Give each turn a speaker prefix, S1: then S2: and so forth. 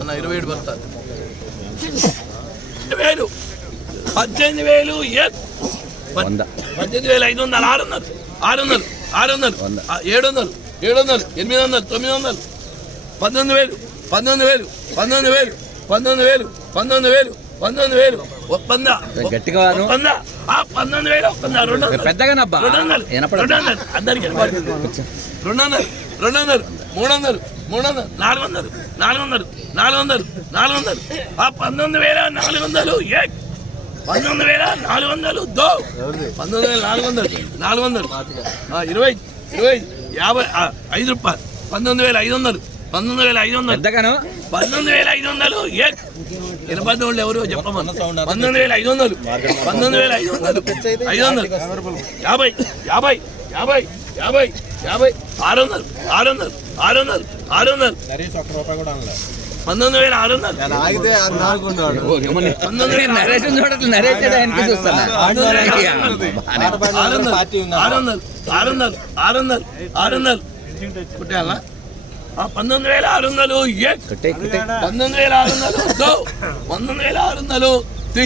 S1: అన్న ఇరవై ఏడు బస్తాలు వేలు పద్దెనిమిది వేలు ఏ-
S2: వంద.
S1: పద్దెనిమిది వేలు ఐదు వందలు ఆరు వందలు ఆరు వందలు ఆరు వందలు ఏడు వందలు ఏడు వందలు ఎనిమిది వందలు తొమ్మిది వందలు పంతొమ్మిది వేలు పంతొమ్మిది వేలు పంతొమ్మిది వేలు పంతొమ్మిది వేలు పంతొమ్మిది వేలు పంతొమ్మిది వేలు ఒప్పంద.
S2: గట్టిగా.
S1: ఒప్పంద. ఆ పంతొమ్మిది వేలు ఒప్పంద. రెండు వందలు.
S2: పెద్దగానబ్బా.
S1: రెండు వందలు. రెండు వందలు. అందరికి. రెండు వందలు. రెండు వందలు. మూడు వందలు. మూడు వందలు. నాలుగు వందలు. నాలుగు వందలు. నాలుగు వందలు. నాలుగు వందలు. ఆ పంతొమ్మిది వేల నాలుగు వందలు. ఏ? పంతొమ్మిది వేల నాలుగు వందలు. దో? పంతొమ్మిది వేల నాలుగు వందలు. నాలుగు వందలు. ఇరవై. ఇరవై. యాభై. ఐదు రూపాయలు. పంతొమ్మిది వేల ఐదు వందలు. పంతొమ్మిది వేల ఐదు వందలు
S2: పెద్దగాను
S1: పంతొమ్మిది వేల ఐదు వందలు ఏ ఎనపది వాళ్ళు ఎవరు చెప్పమని పంతొమ్మిది వేల ఐదు వందలు పంతొమ్మిది వేల ఐదు వందలు ఐదు వందలు యాభై యాభై యాభై యాభై యాభై ఆరు వందలు ఆరు వందలు ఆరు వందలు ఆరు వందలు పంతొమ్మిది వేల ఆరు వందలు
S3: ఆగితే అది నాలుగు ఉన్నాడు
S1: పంతొమ్మిది వేల ఆరు
S2: నరేషన్ చూడట్లేదు నరేషన్ ఆయనకి చూస్తున్నా
S1: ఆరు వందలు
S3: పార్టీ ఉందా?
S1: ఆరు వందలు ఆరు వందలు ఆరు వందలు ఆరు వందలు కుట్టాలా ఆ పంతొమ్మిది వేల ఆరు వందలు ఏ
S2: కొట్టే కొట్టే
S1: పంతొమ్మిది వేల ఆరు వందలు దో పంతొమ్మిది వేల ఆరు వందలు తీ